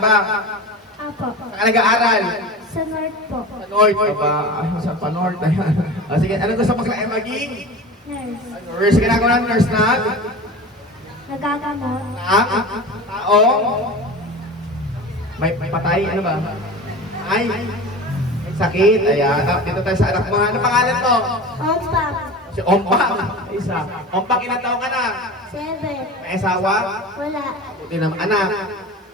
ba? Apo. Saan ka nag-aaral? Sa North po. Sa North. Aba, sa pa-North. Ayan. Sige, anong gusto mo maging? Nurse. Nurse. Ginagawa ng nurse na? Nagagamot. Tao? May patay? Ano ba? Ay, may sakit. Ayan. Dito tayo sa anak mo. Ano pangalan mo? Ompang. Si Ompang. Isa. Ompang, ilang taon ka na? 7. May asawa? Wala. Buti naman. Anak?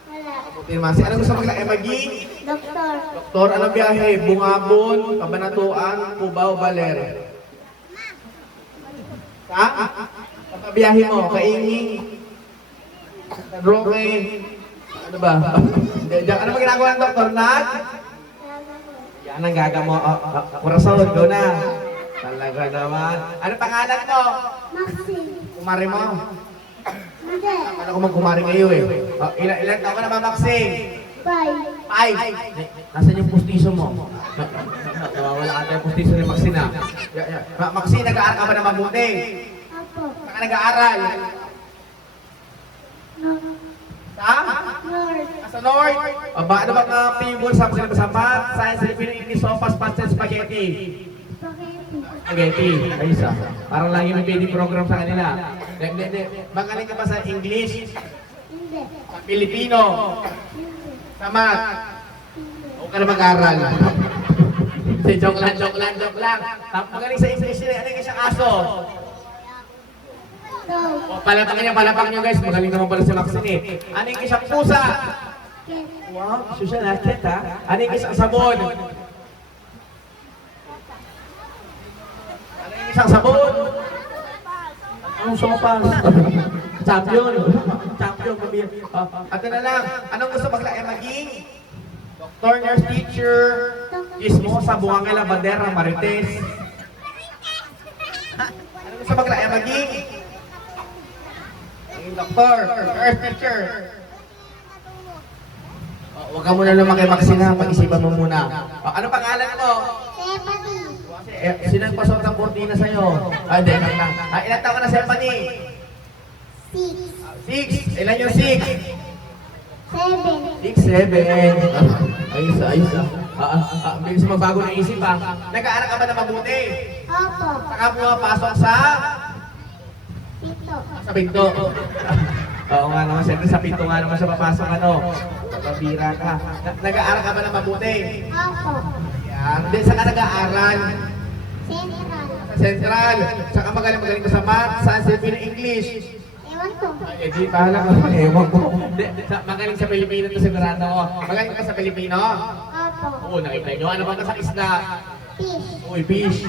Wala. Buti naman. Anong gusto maging? Doktor. Doktor, anong biyahe? Bungabon, Kabanatuan, Cubao, Baler. Ha? Kapabiyahe mo, Kainging, San Roque. Ano ba? Ano ba ginagawa ng doktor? Yan ang gagamot. Corazon, go na. Talaga naman. Ano pangalan mo? Maxine. Kumari mo? Made. Ano ko magkumari ngayon eh? Ilan taon ka na ba, Maxine? Bye. Ay! Nasaan yung pustiso mo? Nawawala ata yung pustiso ni Maxine ha? Maxine, nag-aaral ka ba na mabuti? Apo. Saan ka nag-aaral? Sa? North. Sa North? Aba, ano bang pibol sa math, science, Filipino, English, sopas, pasta, spaghetti? Spaghetti. Spaghetti, ay isa. Parang lagi may pwede program sa kanila. Hindi. Magaling ka ba sa English? Hindi. Sa Filipino? Hindi. Sa math? Huwag ka na mag-aaral. Joke lang. Magaling sa English yun. Ano yung isang aso? Dog. O, palapang nyo guys. Magaling naman pala si Maxine eh. Ano yung isang pusa? Cat. Wow, Susan Hackett ha? Ano yung isang sabon? Ano yung isang sabon? Anong sopas? Champion. Champion. At na lang, anong gusto maging? Doctor, nurse, teacher, chismosa, buwangela, bandera, marites. Anong gusto maging? Doctor, nurse, teacher. Huwag ka muna lumaki, Maxine, pag-isipan mo muna. Ano pangalan mo? Stephanie. Sino ang pasok ng kortina sa'yo? Hindi, lang. Ilan taon ka na, Stephanie? 6. 6. Ilan yung 6? 7. 6, 7. Ayos. Bilis magbago ng isip ha. Nag-aaral ka ba na mabuti? Opo. Saka pumapasok sa? Pito. Sa pinto. Oo nga naman, siyempre sa pinto nga naman siya papasok Pabira ka. Nag-aaral ka ba na mabuti? Opo. Yan. Hindi, saan ka nag-aaral? Central. Sa Central. Saka magaling ka sa math, science, Filipino, English. Ewan ko. Ay, di pala ko. Ewan ko. Magaling sa Pilipino to sigurado ko. Magaling ka sa Pilipino? Opo. Oo, nakita nyo. Ano ba sa isda? Fish. Uy, fish.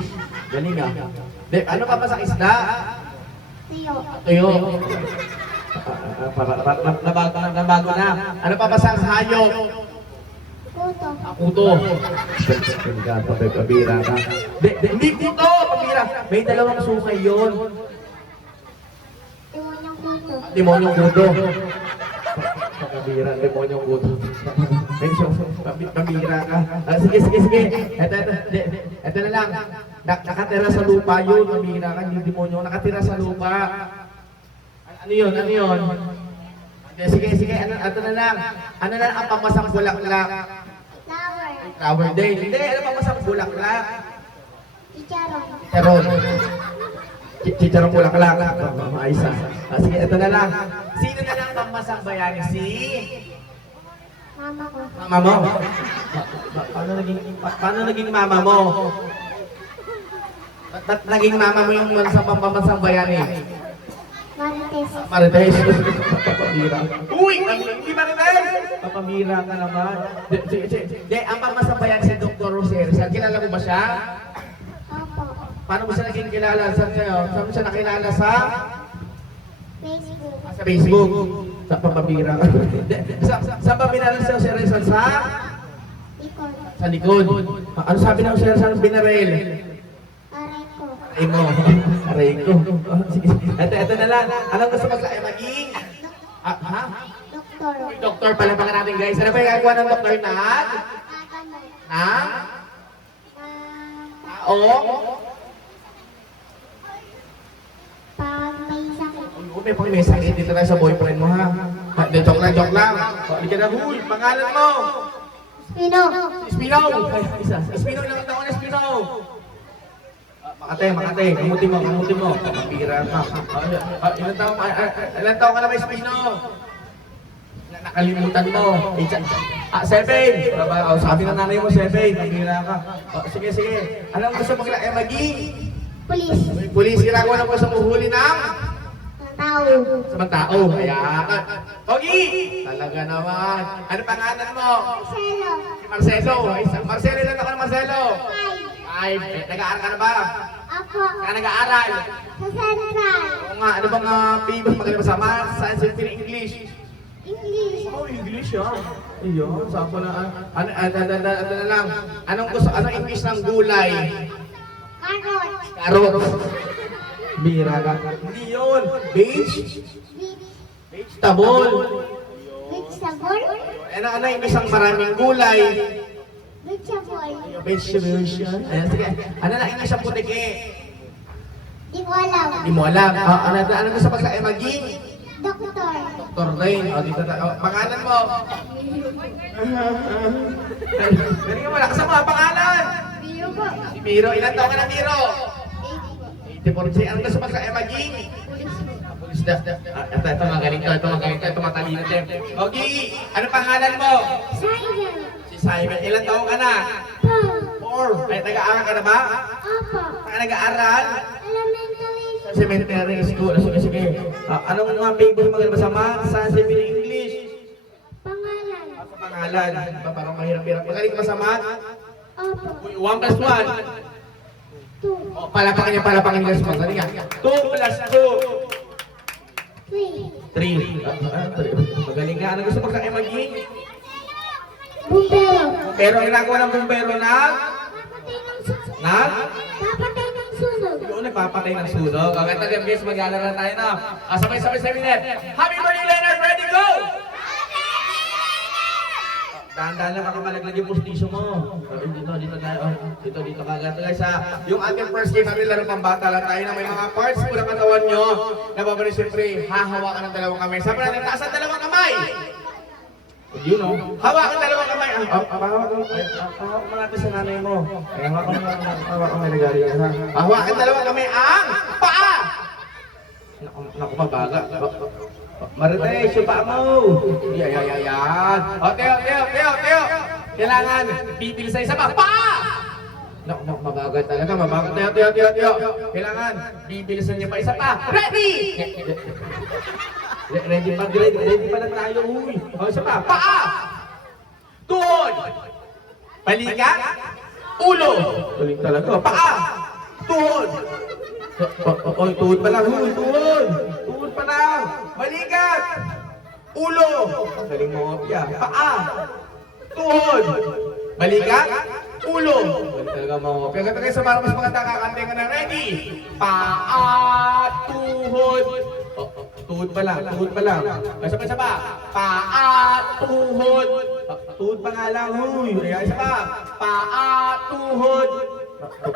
Galing ah. De, ano pa ba sa isda? Tuyo. Tuyo. Nabago na. Ano pa ba sa hayop? Kuto. Kuto. Pabira ka. Hindi kuto, pabira. May dalawang sukay yun. Demonyong kuto. Demonyong kuto. Pabira, demonyong kuto. Pabira ka. Sige. Ito na lang. Nakatira sa lupa yun. Pabira ka, hindi demonyo. Nakatira sa lupa. Ano yun? Sige. Ano na lang. Ano na lang ang pamasang bulaklak? Flower. Flower day. Hindi, ano pamasang bulaklak? Chicharon. Chicharong bulaklak. Maayos ah. Sige, ito na lang. Sino na lang pamasang bayani? Si? Mama ko. Mama mo? Paano naging mama mo? Ba't naging mama mo yung pamasang bayani? Marites. Marites. Papamira. Uy! Hindi Marites! Papamira ka naman. Di, ang pamasabayan si Dr. Roser. Kilala mo ba siya? Opo. Paano mo siya naging kilala? Saan mo siya nakilala sa? Facebook. Sa Facebook. Sa papamira. Saan ba binaril siya si Rizal? Sa? Likod. Sa likod. Ano sabi ng Sir San binaril? Aray ko. Aray mo. Aray ko. Sige. Ito na lang. Anong gusto maging? Ha? Doktor. Doktor pala pa natin guys. Ano ba yung gagawa ng doktor na? Gagamot. Na? Tao? Pag may sakit. May sakit dito tayo sa boyfriend mo ha. Hindi, joke lang. Hindi ka na, huy, pangalan mo. Spino. Espino! Ay, isa. Espino, ilang taon na Espino? Makate, kamutin mo. Pira ka. Ilang taon ka na ba Espino? Nakalimutan mo. 7! Sabi ng nanay mo, 7. Pira ka. Sige. Anong gusto mo kila maging? Pulis. Pulis, ginagawa na po sa muhuli ng? Tao. Sa mga tao. Ayan. Pogi! Talaga naman. Ano pangalan mo? Marcelo. Marcelo. Marcelo, ilan ako ng Marcelo? Ay. Nag-aaral ka na ba? Ako. Kaya nag-aaral. Sa Central. Oo nga, ano bang favorite magaling mo sa Math, Science, and English? English. Oh, English ah. Ayun, saan ko na, ano na lang. Anong English ng gulay? Carrot. Carrot. Bira ka. Hindi yun. Vegetable. Vegetable. Ano English ang maraming gulay? Vegetable. Vegetables yan. Ayan, sige. Ano na English ang putiki? Di ko alam. Hindi mo alam. Ano gusto pag sa maging? Doktor. Dr. Rain. Dito tayo. Pangalan mo? Dali ka mo. Lakas mo. Pangalan? Biro po. Si Miro. Ilan taon ka na Miro? 84. Ano gusto pag sa maging? Pulis na. Ito magaling to. Ito matalino din. Okay. Ano pangalan mo? Simon. Si Simon. Ilan taon ka na? Paul. 4. Ay, nag-aaral ka na ba? Opo. Nag-aaral? Elementary. Sa cemetery school. Sige. Anong mga favorite magaling mo sa Math, Science, and English? Pangalan. Sa pangalan. Parang mahirap-hirap. Magaling ka ba sa Math? Opo. 1 plus 1. 2. Palapakin guys. Magaling nga. 2 plus 2. 3. 3. Magaling nga. Ano gusto mo sa maging? Bumbero. Pero ginagawa ng bumbero na? Papatay ng sunog. Na? Papatay ng sunog. Yung nagpapatay ng sunog. Agad na guys, maglalaro tayo na. Sabay-sabay sa minute. Happy birthday, Leonard! Ready, go! Dahan-dahan lang ako malaglag yung postisyo mo. Dito tayo. Dito kagad. Guys, yung ating first game namin laro pang bata lang tayo na may mga parts po ng katawan nyo. Nababalik siyempre, hahawakan ng dalawang kamay. Sabi natin, taas ang dalawang kamay! You know, hawakan dalawang kamay. Hawakan mo natin sa nanay mo. Hawakan mo yung regalo. Hawakan dalawang kamay ang paa! Naku, mabaga. Marites, yung paa mo. Yan. O, Teo. Kailangan bibili sa isa pa. Paa! Naku, mabaga talaga. Mabaga. Teo. Kailangan bibilisan niyo pa isa pa. Ready! Ready pa na tayo. Uy. O, isa pa. Paa! Tuhod! Balikat! Ulo! Balik talaga. Paa! Tuhod! Oy, tuhod pa lang. Uy, tuhod! Tuhod pa lang. Balikat! Ulo! Galing mo, Opya. Paa! Tuhod! Balikat! Ulo! Balik talaga mga Opya. Ganda kayo sa para mas maganda kakantay ka na. Ready? Paa! Tuhod! Tuhod pa lang. Isa pa. Paa, tuhod. Tuhod pa nga lang, huy. Isa pa. Paa, tuhod.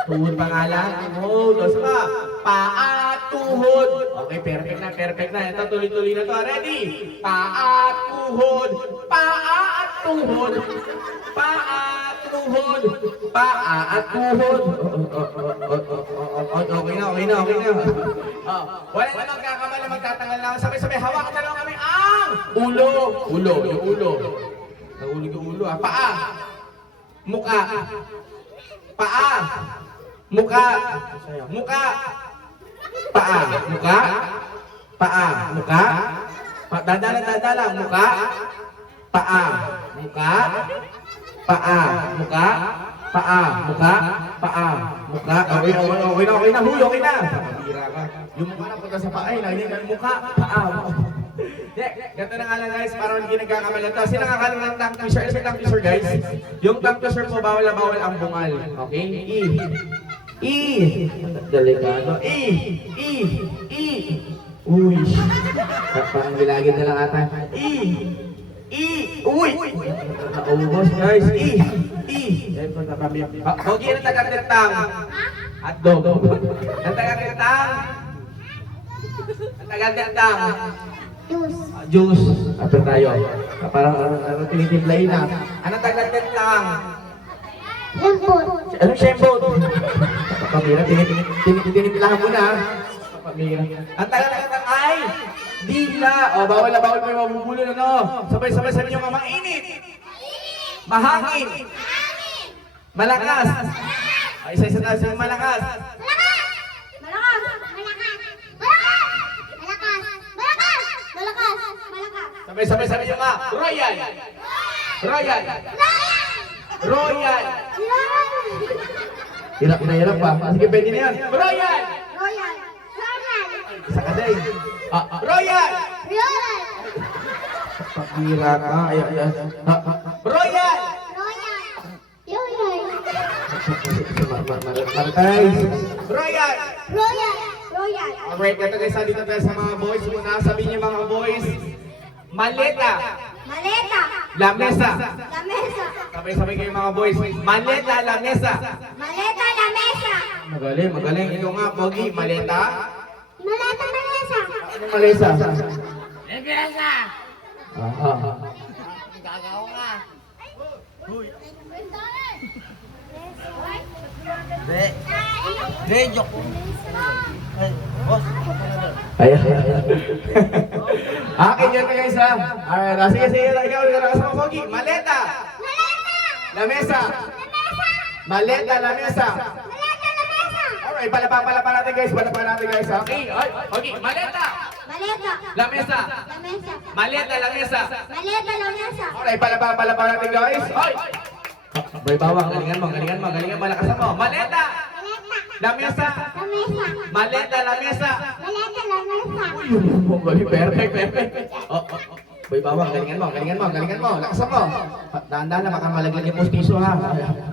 Tuhod pa nga lang. Isa pa. Paa, tuhod. Okay, perfect na. Ito, tuloy-tuloy na to. Ready? Paa, tuhod. Paa at tuhod. Paa, tuhod. Paa at tuhod. Okay na. Wala na magkakamali, magtatangal lang. Sabay-sabay, hawakan na lang kami ang ulo. Yung ulo. Nahulog yung ulo. Paa. Muka. Paa. Muka. Muka. Paa. Muka. Paa. Muka. Dadala. Muka. Paa. Muka. Paa. Muka. Paa. Muka. Paa. Muka. Okay na. Huy, okay na. Pabira ka. Yung mukha na punta sa paa, lagi ng mukha. Paa. Ganito na nga lang guys, para hindi nagkakamali ito. Sino nakakalang ng tongue twister? Ano sa tongue twister guys? Yung tongue twister po, bawal na bawal ang bungal. Okay? Delikado. Uy. Parang bilagin na lang ata. Uy! Naubos guys. Ito na kami. Pogi na taga-tintang. Hotdog. Ang taga-tintang. Juice. Juice. Apir tayo. Parang tinitimplay na. Anong tagal ng tang? Lembot. Anong shampoo? Pamira, tinitimplahan mo na. Pamira. Ang tagal ng tang ay dila. O, bawal na bawal may mabubulol, ano? Sabay-sabay sabi nyo, mainit. Mahangin. Malakas. Ay, isa-isa tayo sa malakas. Malakas. Malakas. Malakas. Malakas. Malakas. Sabay-sabay sabi nyo nga, Royal. Royal. Royal. Hirap na hirap pa. Sige, pwede na yan. Royal. Royal. Isa ka din. Royal. Royal. Pagkira ka. Royal. Royal. Royal. Maratay. Royal. Royal. Royal. Alright, ito guys, dito tayo sa mga boys. Muna sabihin niyo mga boys. Maleta. Maleta. Lamesa. Lamesa. Sabay-sabay kayo mga boys. Maleta, lamesa. Maleta. Lamesa. Magaling, magaling. Ikaw nga, Pogi. Maleta. Maleta. Lamesa. Anong malesa? Lamesa. Gagawa ka. De, joke. Ay, boss. Ayan. Akin yan na guys ha. Alright, sige, sige. Ikaw, ikaw kasama Pogi. Maleta. Lamesa. Maleta, lamesa. Alright, palapa natin guys. Palapa natin guys. Okay, okay. Maleta. Maleta. Lamesa. Lamesa. Maleta, lamesa. Maleta. Lamesa. Alright, palapa natin guys. Hoy! Boy bawang, galingan mo, malakasan mo. Maleta. Lamesa. Lamesa. Maleta, lamesa. Maleta. Lamesa. Uy, perfect. Boy bawang, galingan mo. Lakasan mo. Dahan-dahan na, baka malaglag yung postiso ha.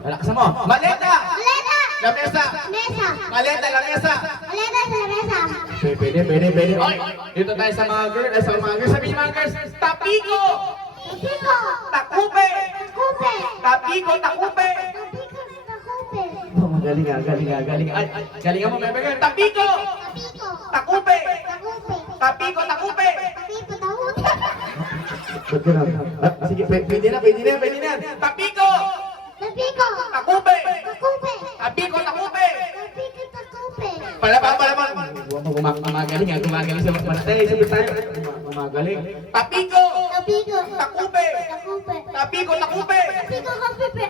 Lakasan mo. Maleta. Maleta. Lamesa. Mesa. Maleta, lamesa. Maleta. Lamesa. Pwede. Oy, dito tayo sa mga girls. Sabihin mga girls, tapiko. Tapiko. Takupe. Takupe. Tapiko, takupe. Tapiko. Takupe. Oh, galing. Ay, galingan mo, bebe girl. Tapiko. Tapiko. Takupe. Takupe. Tapiko, takupe. Tapiko. Takupe. Sige, pwede na. Tapiko. Tapiko. Takupe. Takupe. Tapiko, takupe. Tapiko. Takupe. Palaban. Gumagaling sa matay. Sabi tayo. Gumagaling. Tapiko. Tapiko. Takupe. Takupe. Tapiko, takupe. Tapiko. Kapipe.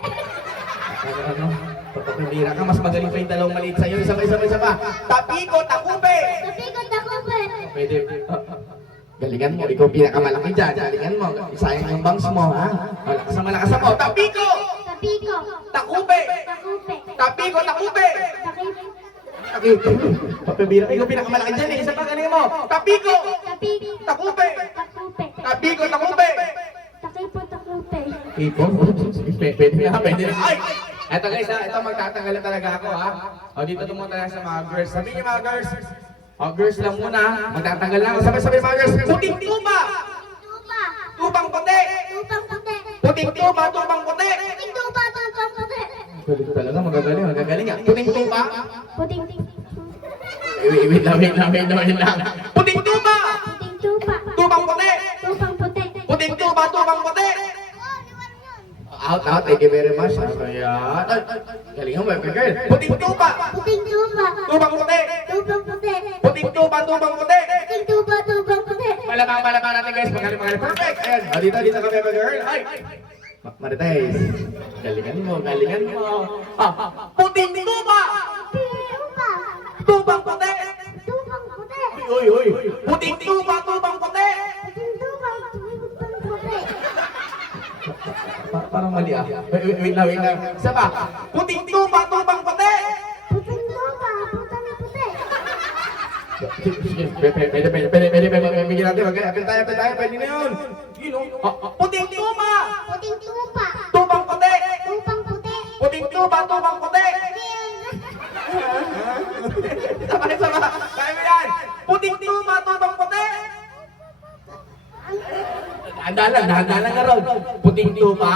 Ano? Pagpapindira ka, mas magaling pa yung dalawang maliit sa'yo. Isa pa. Tapiko, takupe. Tapiko. Takupe. Pwede. Galingan mo, ikaw pinakamalaki dyan. Galingan mo, sayang yung bangs mo, ha? Malakas mo. Tapiko! Tapiko. Takupe! Takupe. Tapiko, takupe! Takipe. Tapiko. Papabira, ikaw pinakamalaki dyan eh. Isa pa, galingan mo. Tapiko! Tapiko. Takupe! Takupe. Tapiko, takupe! Takipo. Takupe. Ipo? Pwede na. Ay! Eto guys, ito magtatanggalan talaga ako, ha? O, dito tumunta tayo sa mga girls. Sabihin niyo mga girls. O, girls lang muna. Magtatanggal lang ako. Sabay-sabay mga girls. Puting tuba! Tupa. Tubang puti! Tupang puti. Puting tuba, tubang puti! Puting tupa. Tupang puti. Galing talaga, magagaling nga. Puting tuba! Puting Wait lang. Puting tuba! Puting tupa. Tubang puti! Tupang puti. Puting tuba, tubang puti! Out. Thank you very much. Ayan. Galing mo, girl. Puting tuba! Puting tupa. Tubang puti! Tupang puti. Puting tuba, tubang puti! Puting tupa. Tupang puti. Palabang natin guys. Magaling. Perfect. Ayan. O, dito kami mga girl. Ay! Marites. Galingan mo. Puting tuba! Tupa. Tubang puti! Tupang puti. Uy. Puting tuba, tubang puti! Puting tupa. Tupang puti. Parang mali ah. Wait lang. Isa pa. Puting tuba, tubang puti! Puting tupa. Tupang puti. Pwede. Bigyan natin. Apil tayo. Pwede na yun. Puting tuba! Puting tupa. Tubang puti! Tupang puti. Puting tuba, tubang puti! Sama. Kaya mo yan! Puting tuba, tubang puti! Dahan-dahan nga ron. Puting tuba,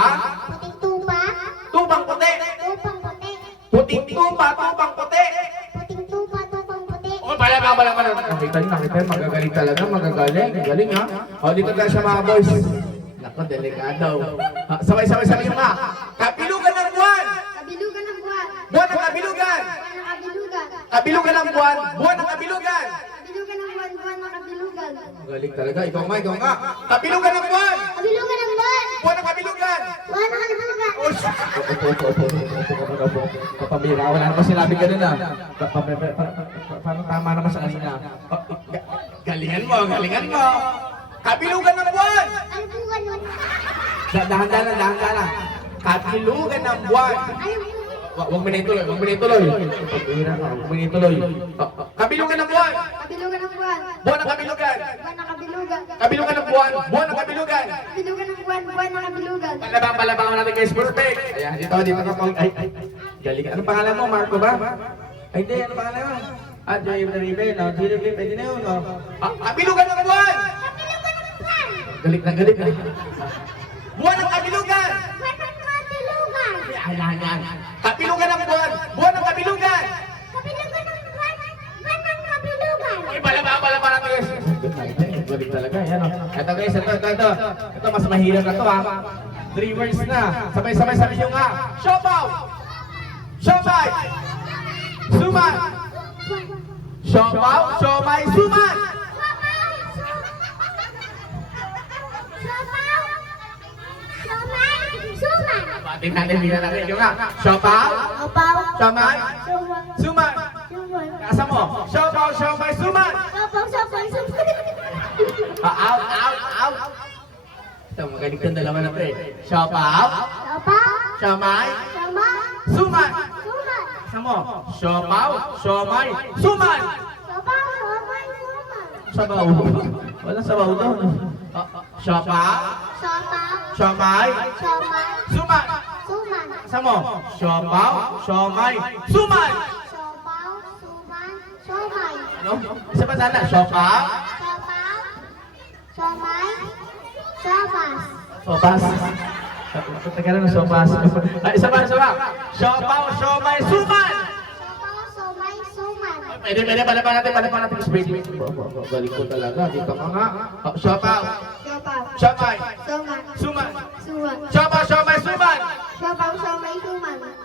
Puting tupa. tubang puti! Tupang puti. Puting tuba, tubang puti! Puting tupa. Tupang puti. O, pala. palakpakan. Nakita niyo, magagaling talaga, magagaling. Galing ha. O, dito tayo sa mga boys. Nako, delikado. Sabay-sabay sabi niyo nga. Kabilugan ng buwan! Kabilugan ng buwan. Buwan ng kabilugan! Buwan ng kabilugan. Kabilugan ng buwan! Buwan ng kabilugan! Kabilugan ng buwan. Buwan ng kabilugan. Galing talaga. Ikaw nga. Kabilugan ng buwan! Kabilugan ng buwan. Buwan ng kabilugan! Buwan ng kabilugan. Osh! Opo. Kapamira. Wala naman sinabi ka na. Parang tama naman sa kanina. Galingan mo. Kabilugan ng buwan! Ano buwan yun? Dahan-dahan. Kabilugan ng buwan! Ano buwan? Huwag mo na ituloy. Pambira ka. Huwag mo na ituloy. Kabilugan ng buwan! Kabilugan ng buwan. Buwan ng kabilugan! Buwan ng kabilugan. Kabilugan ng buwan! Buwan ng kabilugan! Kabilugan ng buwan. Buwan ng kabilugan. Palabang natin guys, perfect! Ayan, dito ka po. Ay. Galing. Anong pangalan mo? Marco ba? Ay, hindi. Anong pangalan mo? Joy of the River. No? Joy of the River. Pwede na yun. No? Kabilugan ng buwan! Kabilugan ng buwan. Galing. Buwan ng kabilugan! Buwan ng kabilugan. Ayan. Kabilugan ng buwan! Buwan ng kabilugan! Kabilugan ng buwan. Buwan ng kabilugan. Ay, palabang natin guys. Galing talaga. Ayan o. Ito guys, ito. Ito mas mahirap na to ha. 3 words na. Sabay-sabay sabi nyo nga. Siopaw! Siomay! Suman! Siopaw, siomay, suman! Tingnan natin yung nga. Siopaw, siomay, suman! Kasa mo. Siopaw, siomay, suman! Out! Ito, magaling kang dalawa na pre. Siopaw, siomay, suman! Kasa mo. Siopaw, siomay, suman! Sabaw. Walang sabaw doon. Siopaw, siomay, suman! Kasa mo. Siopaw, siomay, suman! Ano? Isa pa sana. Siopaw, sopas. Teka lang ng sopas. Ay, isa pa. Siopaw, siomay, suman! Pwede, palapan natin. Wait. Galing ko talaga. Dito ka nga. Siopaw, siomay, suman! Siopaw, siomay, suman!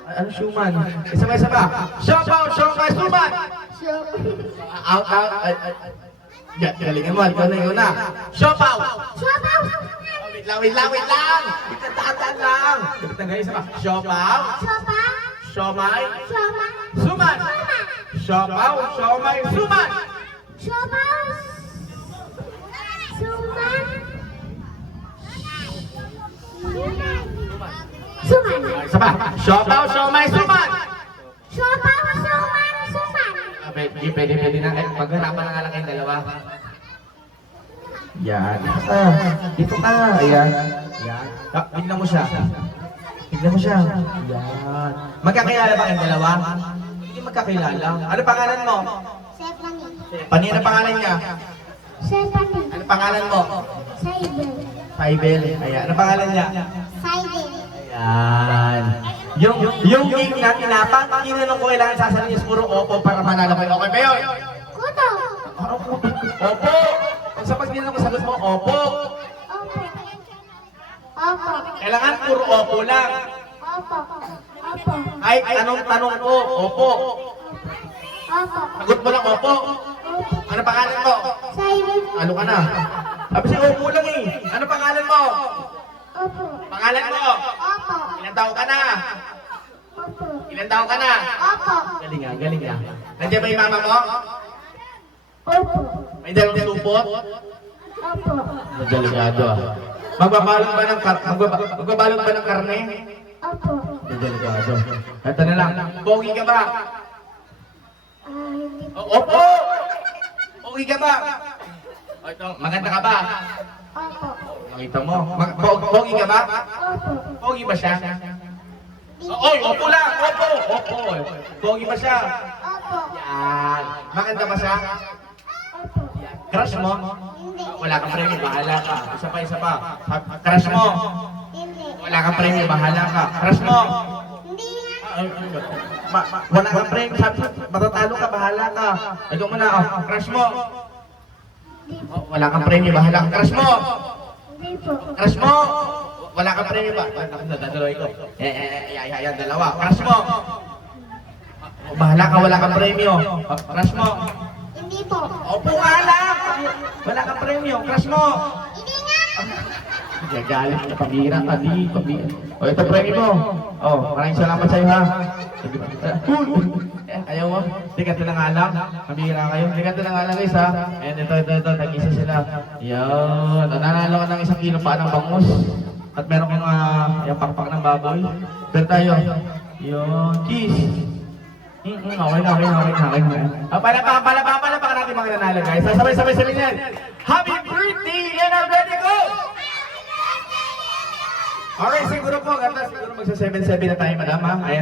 Ano suman? Isa pa. Siopaw, siomay, suman! Out. Galingan mo. Ikaw na. Siopaw! Wait lang. Tataan lang. Dito guys, isa pa. Siopaw, siomay, suman! Siopaw, siomay, suman! Isa pa. Siopaw, siomay, suman! Pwede na. Magharapan na nga lang kayong dalawa. Yan. Dito ka. Ayan. Tignan mo siya. Yan. Magkakilala ba kayong dalawa? Hindi magkakilala. Ano pangalan mo? Pani, ano pangalan niya? Ano pangalan mo? Saibel. Ayan. Ano pangalan niya? Ayan. Yung game na tinapang, kinanong ko kailangan sasabihin niya puro opo para manalo kayo. Okay ba yun? Opo! Kung sa pag ko sagot mo, opo. Kailangan puro opo lang. Ay, anong tanong ko? Opo. Sagot mo lang, opo. Ano pangalan mo? Ano ka na? Sabi siya, opo lang eh. Ano pangalan mo? Pangalan mo? Ilang taon ka na? Galing nga. Nandiyan ba yung mama mo? May dalawang supot? Delikado ah. Magbabalot ba ng karne? Delikado. Ito na lang. Pogi ka ba? Opo! Pogi ka ba? Ito, maganda ka ba? Nakita mo? Pogi ka ba? Pogi ba siya? Oy, opo lang! Opo! Pogi ba siya? Yan. Maganda ba siya? Crush mo? Wala kang premyo, bahala ka. Isa pa. Crush mo? Wala kang premyo, bahala ka. Crush mo? Wala kang frame, sabi mo, matatalo ka, bahala ka. Ikaw muna, crush mo. Wala kang premyo, bahala ka. Crush mo! Hindi po. Crush mo! Wala kang premyo ba? Dadaloy ko. Yan, dalawa. Crush mo! Bahala ka, wala kang premyo. Crush mo! Hindi po. Opo nga lang! Wala kang premyo. Crush mo! Hindi nga. Gagalit ka, pamira ka, di. O, ito premyo mo. Maraming salamat sa'yo, ha? Ayaw mo? Di ka na nga lang. Pamira kayo. Di ka na nga lang, guys, ha? And ito. Nag-isa sila. Yan. Nanalo ka ng 1 kilo pa ng bangus. At meron kang yung pakpak ng baboy. Pero tayo. Yun. Cheese. Okay na. Palapaka natin mga nanalo, guys. Sabay yan. Happy birthday! Yan ang ready ko! Okay, siguro po. Siguro magsa 7-7 na tayo, madam, ha? Ayan.